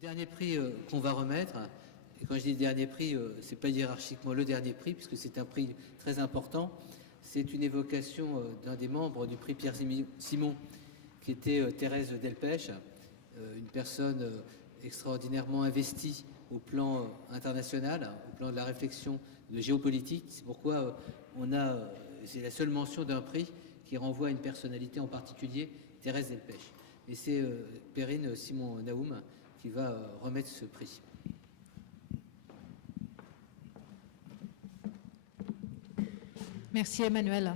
dernier prix qu'on va remettre, et quand je dis le dernier prix, c'est pas hiérarchiquement le dernier prix, puisque c'est un prix très important, c'est une évocation d'un des membres du prix Pierre Simon, qui était Thérèse Delpech, une personne extraordinairement investie au plan international, au plan de la réflexion de géopolitique. C'est pourquoi c'est la seule mention d'un prix qui renvoie à une personnalité en particulier, Thérèse Delpech. Et c'est Perrine Simon-Naoum qui va remettre ce prix. Merci Emmanuel.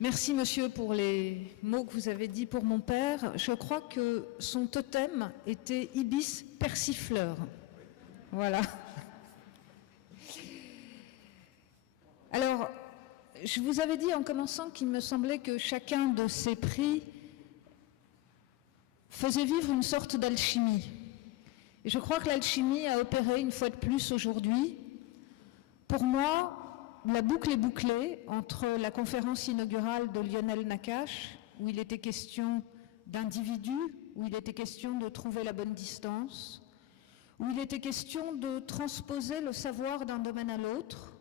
Merci monsieur pour les mots que vous avez dit pour mon père. Je crois que son totem était Ibis persifleur. Voilà. Alors, je vous avais dit en commençant qu'il me semblait que chacun de ces prix faisait vivre une sorte d'alchimie. Et je crois que l'alchimie a opéré une fois de plus aujourd'hui. Pour moi, la boucle est bouclée entre la conférence inaugurale de Lionel Nakache, où il était question d'individus, où il était question de trouver la bonne distance, où il était question de transposer le savoir d'un domaine à l'autre,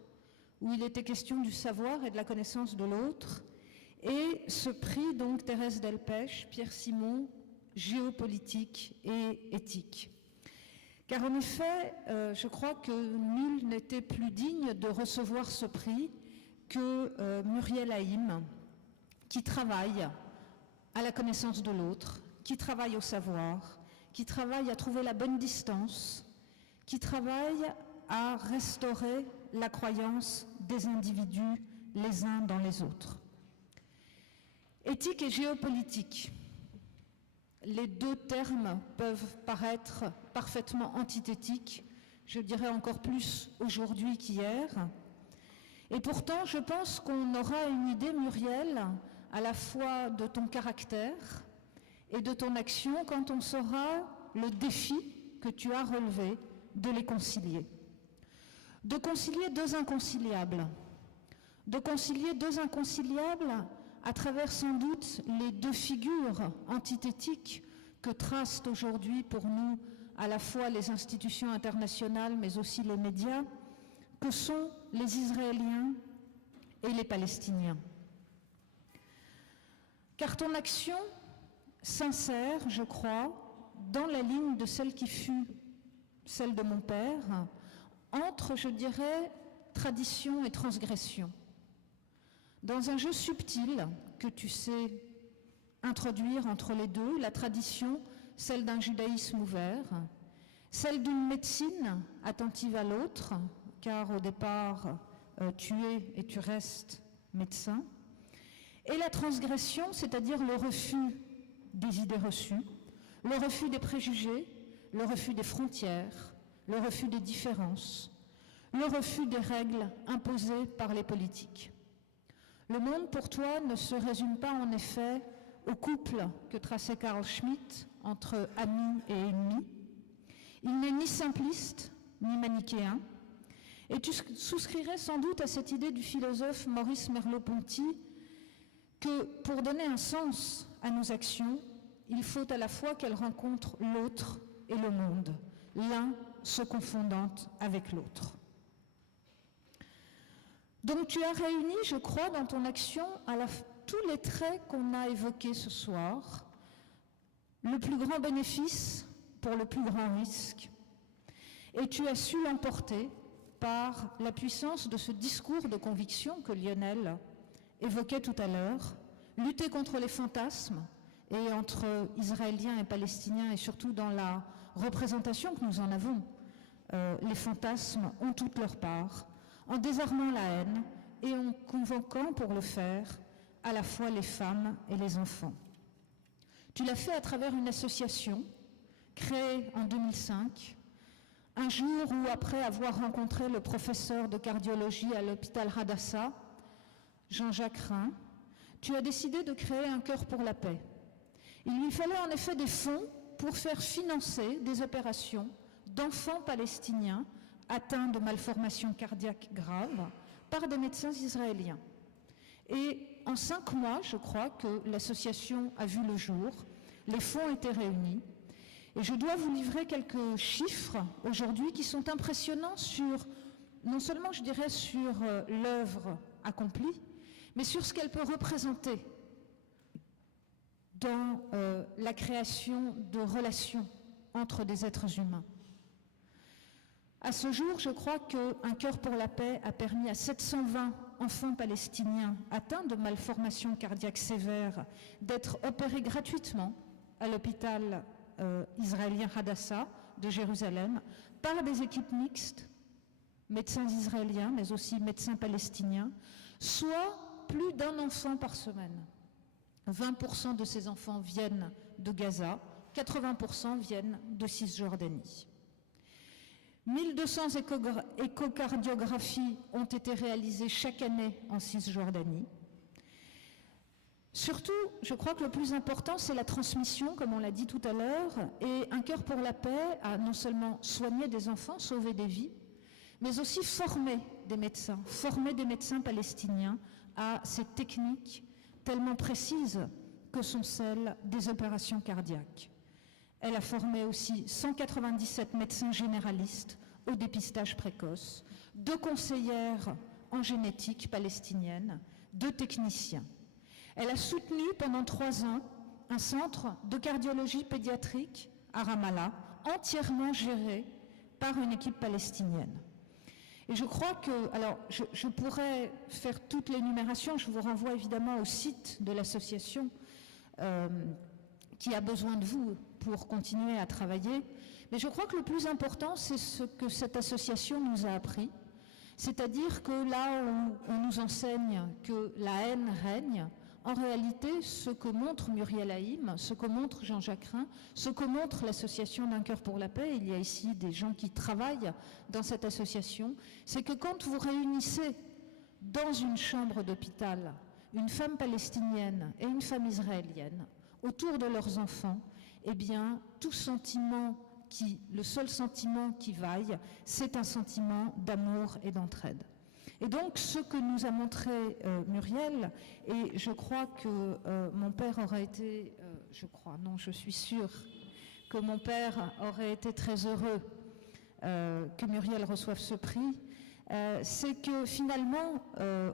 où il était question du savoir et de la connaissance de l'autre, et ce prix, donc, Thérèse Delpech, Pierre Simon, géopolitique et éthique. Car en effet, je crois que nul n'était plus digne de recevoir ce prix que Muriel Haïm, qui travaille à la connaissance de l'autre, qui travaille au savoir, qui travaille à trouver la bonne distance, qui travaille à restaurer la croyance des individus les uns dans les autres. Éthique et géopolitique. Les deux termes peuvent paraître parfaitement antithétiques, je dirais encore plus aujourd'hui qu'hier. Et pourtant, je pense qu'on aura une idée, Muriel, à la fois de ton caractère et de ton action quand on saura le défi que tu as relevé de les concilier. De concilier deux inconciliables. De concilier deux inconciliables à travers sans doute les deux figures antithétiques que tracent aujourd'hui pour nous à la fois les institutions internationales mais aussi les médias, que sont les Israéliens et les Palestiniens. Car ton action sincère, je crois, dans la ligne de celle qui fut celle de mon père, entre, je dirais, tradition et transgression. Dans un jeu subtil que tu sais introduire entre les deux, la tradition, celle d'un judaïsme ouvert, celle d'une médecine attentive à l'autre, car au départ, tu es et tu restes médecin, et la transgression, c'est-à-dire le refus des idées reçues, le refus des préjugés, le refus des frontières, le refus des différences, le refus des règles imposées par les politiques. Le monde, pour toi, ne se résume pas en effet au couple que traçait Carl Schmitt entre amis et ennemis. Il n'est ni simpliste, ni manichéen. Et tu souscrirais sans doute à cette idée du philosophe Maurice Merleau-Ponty que pour donner un sens à nos actions, il faut à la fois qu'elles rencontrent l'autre et le monde, l'un se confondant avec l'autre. Donc tu as réuni, je crois, dans ton action tous les traits qu'on a évoqués ce soir, le plus grand bénéfice pour le plus grand risque, et tu as su l'emporter par la puissance de ce discours de conviction que Lionel évoquait tout à l'heure, lutter contre les fantasmes, et entre Israéliens et Palestiniens, et surtout dans la représentation que nous en avons, les fantasmes ont toute leur part, en désarmant la haine et en convoquant pour le faire à la fois les femmes et les enfants. Tu l'as fait à travers une association créée en 2005, un jour où, après avoir rencontré le professeur de cardiologie à l'hôpital Hadassah, Jean-Jacques Rhin, tu as décidé de créer un cœur pour la paix. Il lui fallait en effet des fonds pour faire financer des opérations d'enfants palestiniens atteints de malformations cardiaques graves par des médecins israéliens. Et en 5 mois, je crois que l'association a vu le jour, les fonds étaient réunis, Et je dois vous livrer quelques chiffres aujourd'hui qui sont impressionnants sur, non seulement je dirais sur l'œuvre accomplie, mais sur ce qu'elle peut représenter dans la création de relations entre des êtres humains. À ce jour, je crois qu'un cœur pour la paix a permis à 720 enfants palestiniens atteints de malformations cardiaques sévères d'être opérés gratuitement à l'hôpital israélien Hadassah de Jérusalem par des équipes mixtes, médecins israéliens mais aussi médecins palestiniens, soit plus d'un enfant par semaine. 20% de ces enfants viennent de Gaza, 80% viennent de Cisjordanie. 1200 échocardiographies ont été réalisées chaque année en Cisjordanie. Surtout, je crois que le plus important, c'est la transmission, comme on l'a dit tout à l'heure, et un cœur pour la paix a non seulement soigné des enfants, sauvé des vies, mais aussi formé des médecins palestiniens à ces techniques tellement précises que sont celles des opérations cardiaques. Elle a formé aussi 197 médecins généralistes au dépistage précoce, 2 conseillères en génétique palestinienne, 2 techniciens. Elle a soutenu pendant 3 ans un centre de cardiologie pédiatrique à Ramallah, entièrement géré par une équipe palestinienne. Et je crois que, alors je pourrais faire toute l'énumération, je vous renvoie évidemment au site de l'association qui a besoin de vous pour continuer à travailler, mais je crois que le plus important, c'est ce que cette association nous a appris, c'est-à-dire que là où on nous enseigne que la haine règne, en réalité, ce que montre Muriel Haïm, ce que montre Jean-Jacques Rhin, ce que montre l'association d'un cœur pour la paix, il y a ici des gens qui travaillent dans cette association, c'est que quand vous réunissez dans une chambre d'hôpital une femme palestinienne et une femme israélienne autour de leurs enfants, eh bien, le seul sentiment qui vaille, c'est un sentiment d'amour et d'entraide. Et donc, ce que nous a montré Muriel, et je crois que mon père aurait été, je suis sûre que mon père aurait été très heureux que Muriel reçoive ce prix, c'est que finalement,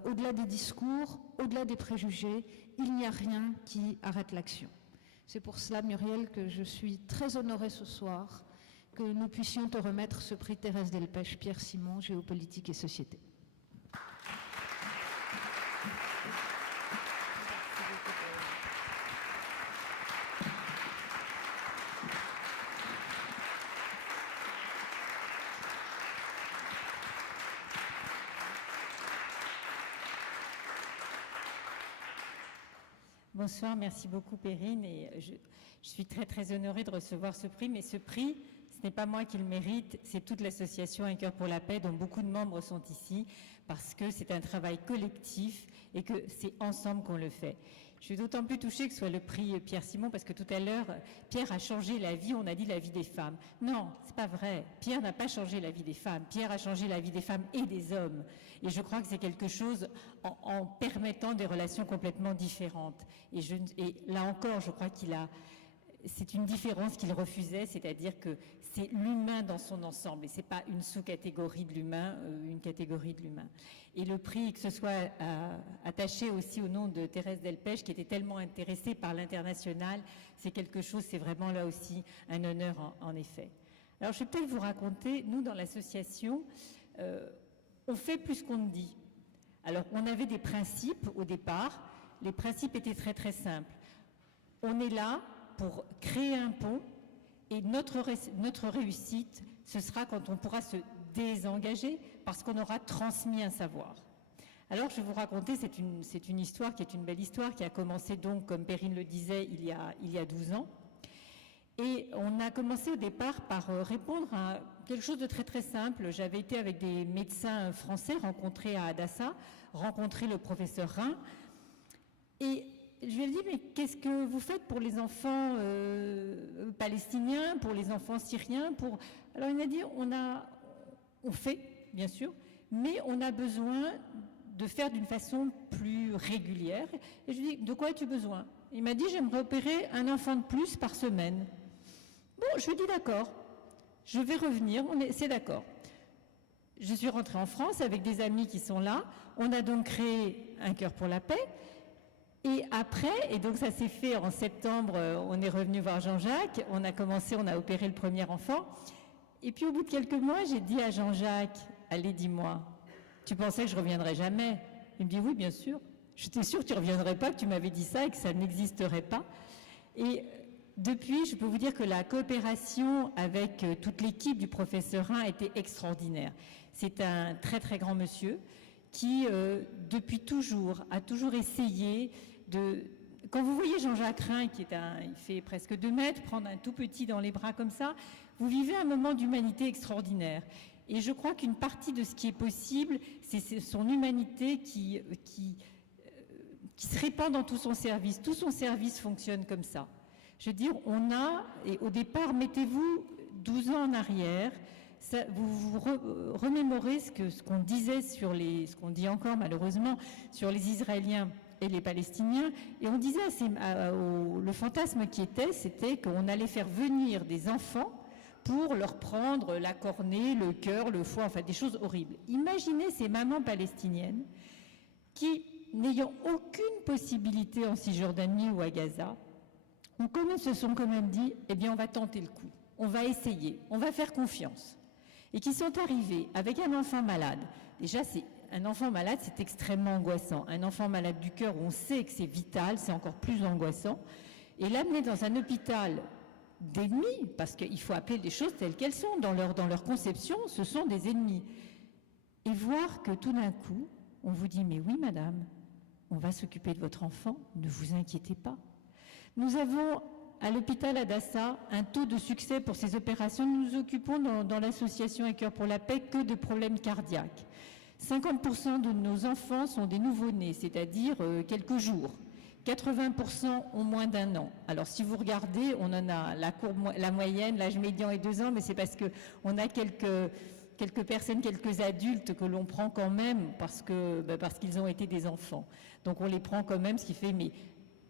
au-delà des discours, au-delà des préjugés, il n'y a rien qui arrête l'action. C'est pour cela, Muriel, que je suis très honorée ce soir que nous puissions te remettre ce prix Thérèse Delpech, Pierre Simon, Géopolitique et Société. Bonsoir, merci beaucoup Perrine. Et je suis très très honorée de recevoir ce prix, mais ce prix, ce n'est pas moi qui le mérite, c'est toute l'association Un cœur pour la paix dont beaucoup de membres sont ici, parce que c'est un travail collectif et que c'est ensemble qu'on le fait. Je suis d'autant plus touchée que ce soit le prix Pierre Simon, parce que tout à l'heure, Pierre a changé la vie, on a dit la vie des femmes. Non, c'est pas vrai. Pierre n'a pas changé la vie des femmes. Pierre a changé la vie des femmes et des hommes. Et je crois que c'est quelque chose en permettant des relations complètement différentes. Et là encore, je crois c'est une différence qu'il refusait, c'est-à-dire que c'est l'humain dans son ensemble et c'est pas une sous-catégorie de l'humain, une catégorie de l'humain. Et le prix, que ce soit attaché aussi au nom de Thérèse Delpech, qui était tellement intéressée par l'international, c'est quelque chose, c'est vraiment là aussi un honneur en effet. Alors je vais peut-être vous raconter, nous dans l'association, on fait plus qu'on ne dit. Alors on avait des principes au départ, les principes étaient très très simples. On est là pour créer un pont et notre réussite, ce sera quand on pourra se désengager parce qu'on aura transmis un savoir. Alors je vais vous raconter, c'est une histoire qui est une belle histoire qui a commencé donc, comme Perrine le disait, il y a 12 ans. Et on a commencé au départ par répondre à quelque chose de très très simple. J'avais été avec des médecins français rencontrés à Hadassah, rencontrer le professeur Rhin, et je lui ai dit, mais qu'est-ce que vous faites pour les enfants palestiniens, pour les enfants syriens Alors il m'a dit, on fait, bien sûr, mais on a besoin de faire d'une façon plus régulière. Et je lui ai dit, de quoi as-tu besoin? Il m'a dit, j'aimerais opérer un enfant de plus par semaine. Bon, je lui dis d'accord, je vais revenir, c'est d'accord. Je suis rentrée en France avec des amis qui sont là. On a donc créé un cœur pour la paix. Et après, et donc ça s'est fait en septembre, on est revenu voir Jean-Jacques, on a opéré le premier enfant. Et puis au bout de quelques mois, j'ai dit à Jean-Jacques, allez, dis-moi, tu pensais que je reviendrais jamais? Il me dit, oui, bien sûr. J'étais sûre que tu ne reviendrais pas, que tu m'avais dit ça et que ça n'existerait pas. Et depuis, je peux vous dire que la coopération avec toute l'équipe du professeur Rhin a été extraordinaire. C'est un très très grand monsieur qui, depuis toujours, a toujours essayé de... Quand vous voyez Jean-Jacques Rhin, il fait presque 2 mètres, prendre un tout petit dans les bras comme ça, vous vivez un moment d'humanité extraordinaire. Et je crois qu'une partie de ce qui est possible, c'est son humanité qui se répand dans tout son service. Tout son service fonctionne comme ça. Je veux dire, et au départ, mettez-vous 12 ans en arrière, vous remémorez ce qu'on disait ce qu'on dit encore malheureusement sur les Israéliens et les Palestiniens, et on disait le fantasme qui c'était qu'on allait faire venir des enfants pour leur prendre la cornée, le cœur, le foie, enfin des choses horribles. Imaginez ces mamans palestiniennes qui, n'ayant aucune possibilité en Cisjordanie ou à Gaza, se sont quand même dit, eh bien on va tenter le coup, on va essayer, on va faire confiance. Et qui sont arrivés avec un enfant malade. Déjà, un enfant malade, c'est extrêmement angoissant. Un enfant malade du cœur, où on sait que c'est vital, c'est encore plus angoissant. Et l'amener dans un hôpital d'ennemis, parce qu'il faut appeler les choses telles qu'elles sont. Dans leur conception, ce sont des ennemis. Et voir que tout d'un coup, on vous dit, mais oui, madame, on va s'occuper de votre enfant, ne vous inquiétez pas. Nous avons, à l'hôpital Adassa, un taux de succès pour ces opérations. Nous nous occupons dans l'association Un cœur pour la paix que de problèmes cardiaques. 50% de nos enfants sont des nouveau-nés, c'est-à-dire quelques jours. 80% ont moins d'1 an. Alors si vous regardez, on en a la moyenne, l'âge médian est 2 ans, mais c'est parce qu'on a quelques personnes, quelques adultes que l'on prend quand même parce qu'ils ont été des enfants. Donc on les prend quand même, ce qui fait... mais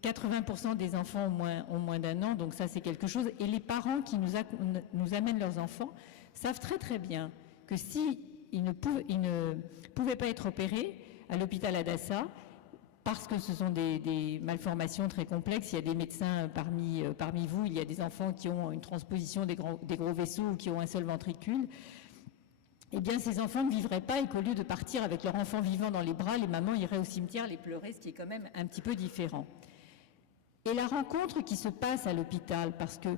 80% des enfants ont moins d'1 an, donc ça c'est quelque chose. Et les parents qui nous amènent leurs enfants savent très très bien que si ils ne pouvaient pas être opérés à l'hôpital Adassa, parce que ce sont des malformations très complexes, il y a des médecins parmi vous, il y a des enfants qui ont une transposition des gros vaisseaux ou qui ont un seul ventricule, eh bien ces enfants ne vivraient pas et qu'au lieu de partir avec leur enfant vivant dans les bras, les mamans iraient au cimetière les pleurer, ce qui est quand même un petit peu différent. Et la rencontre qui se passe à l'hôpital, parce que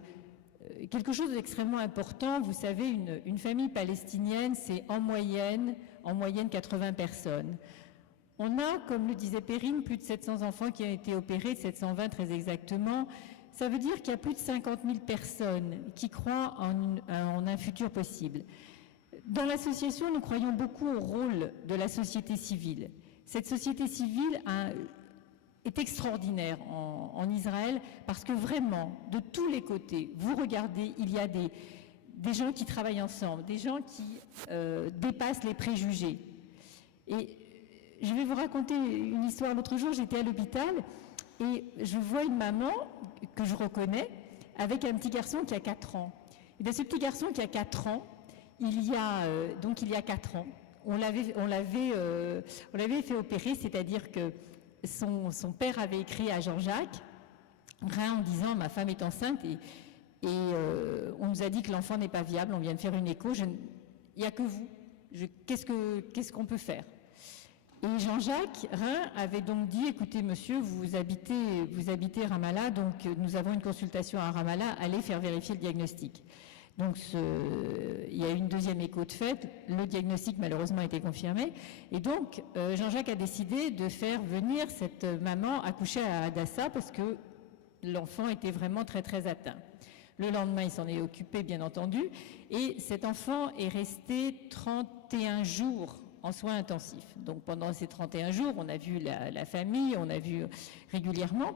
quelque chose d'extrêmement important, vous savez, une famille palestinienne, c'est en moyenne 80 personnes. On a, comme le disait Perrine, plus de 700 enfants qui ont été opérés, 720 très exactement. Ça veut dire qu'il y a plus de 50 000 personnes qui croient en un futur possible. Dans l'association, nous croyons beaucoup au rôle de la société civile. Cette société civile est extraordinaire en Israël parce que vraiment, de tous les côtés, vous regardez, il y a des gens qui travaillent ensemble, des gens qui dépassent les préjugés. Et je vais vous raconter une histoire. L'autre jour, j'étais à l'hôpital et je vois une maman que je reconnais avec un petit garçon qui a 4 ans. Et bien, ce petit garçon qui a 4 ans, il y a 4 ans, on l'avait fait opérer, c'est-à-dire que son père avait écrit à Jean-Jacques Rhin en disant « ma femme est enceinte et on nous a dit que l'enfant n'est pas viable, on vient de faire une écho, il n'y a que vous, qu'est-ce qu'on peut faire ?» Et Jean-Jacques Rhin avait donc dit « écoutez monsieur, vous habitez Ramallah, donc nous avons une consultation à Ramallah, allez faire vérifier le diagnostic ». Donc il y a eu une deuxième écho de fait, le diagnostic malheureusement a été confirmé, et donc Jean-Jacques a décidé de faire venir cette maman accoucher à Adassa parce que l'enfant était vraiment très très atteint. Le lendemain, il s'en est occupé bien entendu, et cet enfant est resté 31 jours en soins intensifs. Donc pendant ces 31 jours, on a vu la famille, on a vu régulièrement,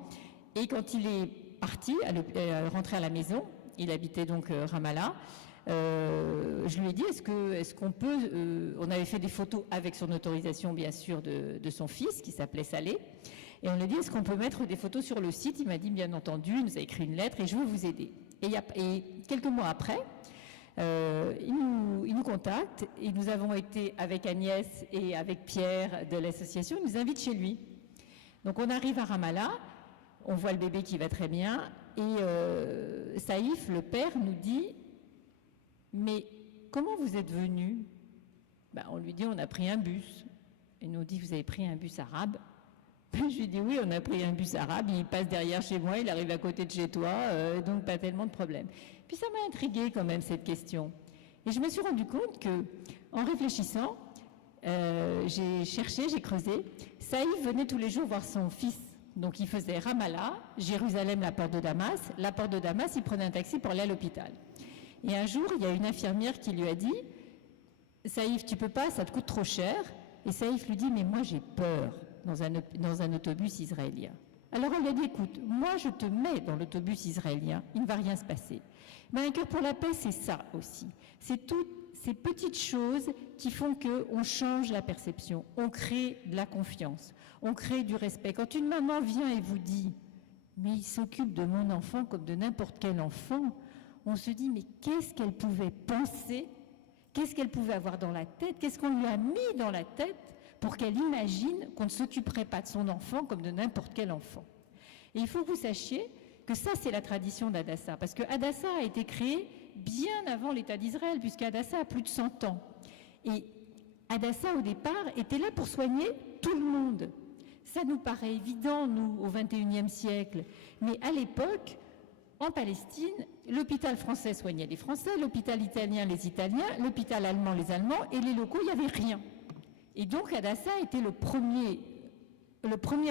et quand il est parti, rentré à la maison, il habitait donc Ramallah. Je lui ai dit, est-ce qu'on peut... on avait fait des photos avec son autorisation, bien sûr, de son fils, qui s'appelait Saleh. Et on lui a dit, est-ce qu'on peut mettre des photos sur le site? Il m'a dit, bien entendu, il nous a écrit une lettre et je veux vous aider. Et quelques mois après, il nous contacte et nous avons été avec Agnès et avec Pierre de l'association, il nous invite chez lui. Donc on arrive à Ramallah, on voit le bébé qui va très bien et Saïf, le père, nous dit « Mais comment vous êtes venu ?» On lui dit « On a pris un bus. » Il nous dit « Vous avez pris un bus arabe ?» Je lui dis « Oui, on a pris un bus arabe, il passe derrière chez moi, il arrive à côté de chez toi, donc pas tellement de problème. » Puis ça m'a intriguée quand même cette question. Et je me suis rendu compte que, en réfléchissant, j'ai cherché, j'ai creusé. Saïf venait tous les jours voir son fils. Donc il faisait Ramallah, Jérusalem, la porte de Damas. La porte de Damas, il prenait un taxi pour aller à l'hôpital. Et un jour, il y a une infirmière qui lui a dit « Saïf, tu peux pas, ça te coûte trop cher. » Et Saïf lui dit « Mais moi j'ai peur dans un autobus israélien. » Alors elle lui a dit « Écoute, moi je te mets dans l'autobus israélien, il ne va rien se passer. » Un cœur pour la paix, c'est ça aussi. C'est toutes ces petites choses qui font qu'on change la perception, on crée de la confiance, on crée du respect. Quand une maman vient et vous dit « Mais il s'occupe de mon enfant comme de n'importe quel enfant », on se dit « Mais qu'est-ce qu'elle pouvait penser ? Qu'est-ce qu'elle pouvait avoir dans la tête ? Qu'est-ce qu'on lui a mis dans la tête pour qu'elle imagine qu'on ne s'occuperait pas de son enfant comme de n'importe quel enfant ?» Et il faut que vous sachiez que ça, c'est la tradition d'Hadassah, parce que Hadassah a été créé bien avant l'État d'Israël, puisque Hadassah a plus de 100 ans. Et Hadassah, au départ, était là pour soigner tout le monde. Ça nous paraît évident, nous, au XXIe siècle, mais à l'époque, en Palestine, l'hôpital français soignait les Français, l'hôpital italien les Italiens, l'hôpital allemand les Allemands, et les locaux, il n'y avait rien. Et donc Hadassah était le premier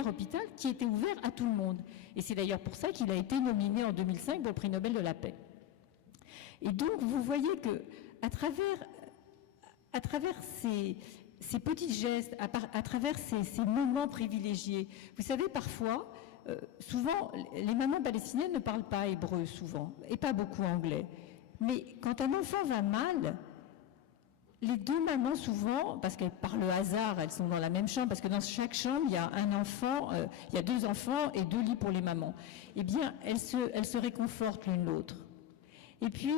hôpital qui était ouvert à tout le monde. Et c'est d'ailleurs pour ça qu'il a été nominé en 2005 pour le prix Nobel de la paix. Et donc vous voyez que à travers ces petits gestes, à travers ces moments privilégiés, vous savez, parfois, souvent, les mamans palestiniennes ne parlent pas hébreu souvent, et pas beaucoup anglais. Mais quand un enfant va mal, les deux mamans, souvent, parce que par le hasard, elles sont dans la même chambre, parce que dans chaque chambre, il y a un enfant, il y a 2 enfants et 2 lits pour les mamans. Eh bien, elles se réconfortent l'une l'autre. Et puis,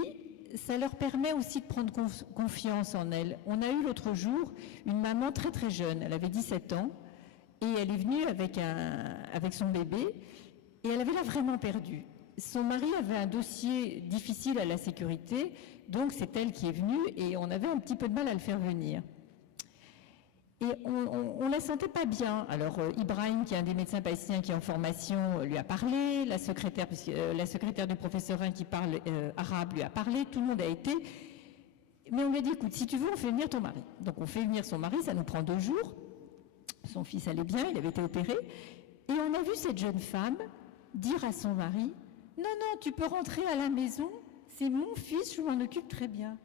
ça leur permet aussi de prendre confiance en elles. On a eu l'autre jour une maman très très jeune, elle avait 17 ans, et elle est venue avec son bébé, et elle avait l'air vraiment perdue. Son mari avait un dossier difficile à la sécurité, donc c'est elle qui est venue et on avait un petit peu de mal à le faire venir. Et on la sentait pas bien. Alors Ibrahim, qui est un des médecins palestiniens qui est en formation, lui a parlé, la secrétaire du professeur 1 qui parle arabe lui a parlé, tout le monde a été. Mais on lui a dit, écoute, si tu veux, on fait venir ton mari. Donc on fait venir son mari, ça nous prend 2 jours. Son fils allait bien, il avait été opéré. Et on a vu cette jeune femme dire à son mari, non, non, tu peux rentrer à la maison, c'est mon fils, je m'en occupe très bien.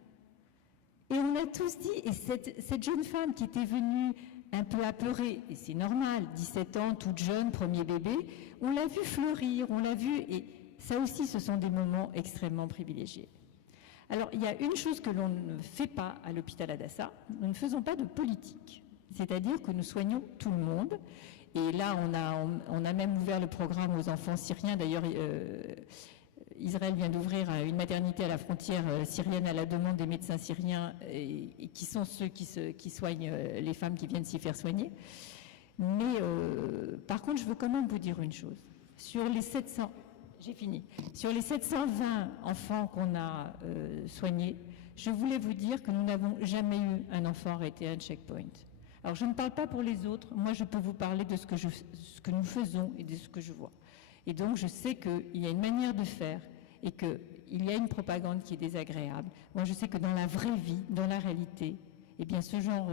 Et on a tous dit, et cette jeune femme qui était venue un peu apeurée, et c'est normal, 17 ans, toute jeune, premier bébé, on l'a vu fleurir, on l'a vu, et ça aussi, ce sont des moments extrêmement privilégiés. Alors, il y a une chose que l'on ne fait pas à l'hôpital Hadassah, nous ne faisons pas de politique, c'est-à-dire que nous soignons tout le monde. Et là, on a même ouvert le programme aux enfants syriens. D'ailleurs, Israël vient d'ouvrir une maternité à la frontière syrienne à la demande des médecins syriens, et qui sont ceux qui soignent les femmes qui viennent s'y faire soigner. Mais par contre, je veux quand même vous dire une chose. Sur les 700, j'ai fini. Sur les 720 enfants qu'on a soignés, je voulais vous dire que nous n'avons jamais eu un enfant arrêté à un checkpoint. Alors, je ne parle pas pour les autres. Moi, je peux vous parler de ce que nous faisons et de ce que je vois. Et donc, je sais qu'il y a une manière de faire et qu'il y a une propagande qui est désagréable. Moi, je sais que dans la vraie vie, dans la réalité, eh bien, ce genre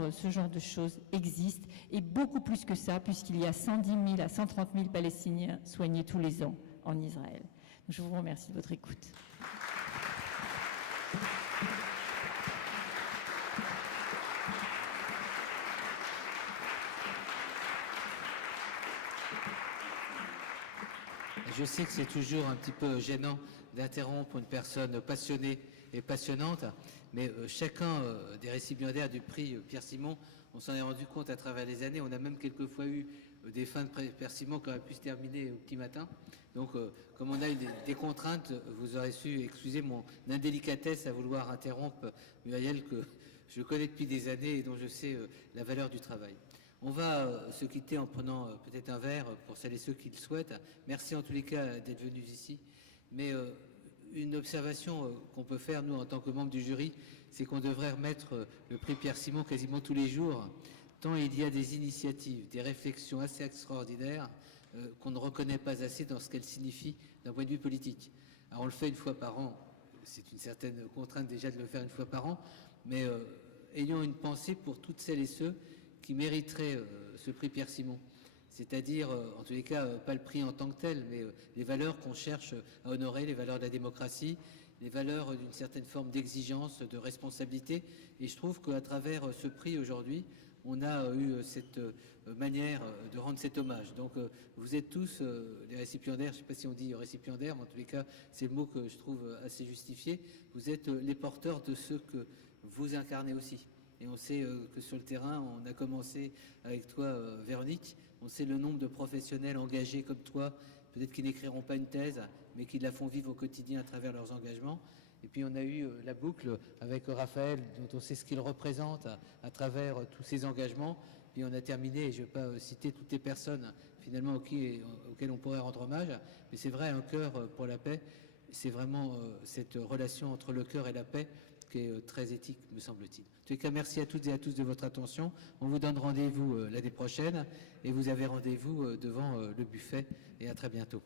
de choses existe, et beaucoup plus que ça, puisqu'il y a 110 000 à 130 000 Palestiniens soignés tous les ans en Israël. Donc, je vous remercie de votre écoute. Je sais que c'est toujours un petit peu gênant d'interrompre une personne passionnée et passionnante, mais chacun des récipiendaires du prix Pierre Simon, on s'en est rendu compte à travers les années. On a même quelquefois eu des fins de Simon qui auraient pu se terminer au petit matin. Donc, comme on a eu des contraintes, vous aurez su excuser mon indélicatesse à vouloir interrompre Muriel, que je connais depuis des années et dont je sais la valeur du travail. On va se quitter en prenant peut-être un verre pour celles et ceux qui le souhaitent. Merci en tous les cas d'être venus ici. Mais une observation qu'on peut faire, nous, en tant que membres du jury, c'est qu'on devrait remettre le prix Pierre Simon quasiment tous les jours, tant il y a des initiatives, des réflexions assez extraordinaires qu'on ne reconnaît pas assez dans ce qu'elles signifient d'un point de vue politique. Alors on le fait une fois par an, c'est une certaine contrainte déjà de le faire une fois par an, mais ayons une pensée pour toutes celles et ceux qui mériteraient ce prix Pierre Simon. C'est-à-dire, en tous les cas, pas le prix en tant que tel, mais les valeurs qu'on cherche à honorer, les valeurs de la démocratie, les valeurs d'une certaine forme d'exigence, de responsabilité. Et je trouve qu'à travers ce prix aujourd'hui, on a eu cette manière de rendre cet hommage. Donc vous êtes tous les récipiendaires, je ne sais pas si on dit récipiendaires, mais en tous les cas, c'est le mot que je trouve assez justifié. Vous êtes les porteurs de ce que vous incarnez aussi. Et on sait que sur le terrain, on a commencé avec toi, Véronique, on sait le nombre de professionnels engagés comme toi, peut-être qui n'écriront pas une thèse, mais qui la font vivre au quotidien à travers leurs engagements. Et puis on a eu la boucle avec Raphaël, dont on sait ce qu'il représente à travers tous ses engagements. Puis on a terminé, et je ne vais pas citer toutes les personnes finalement auxquelles on pourrait rendre hommage, mais c'est vrai, un cœur pour la paix, c'est vraiment cette relation entre le cœur et la paix qui est très éthique, me semble-t-il. En tout cas, merci à toutes et à tous de votre attention. On vous donne rendez-vous l'année prochaine, et vous avez rendez-vous devant le buffet, et à très bientôt.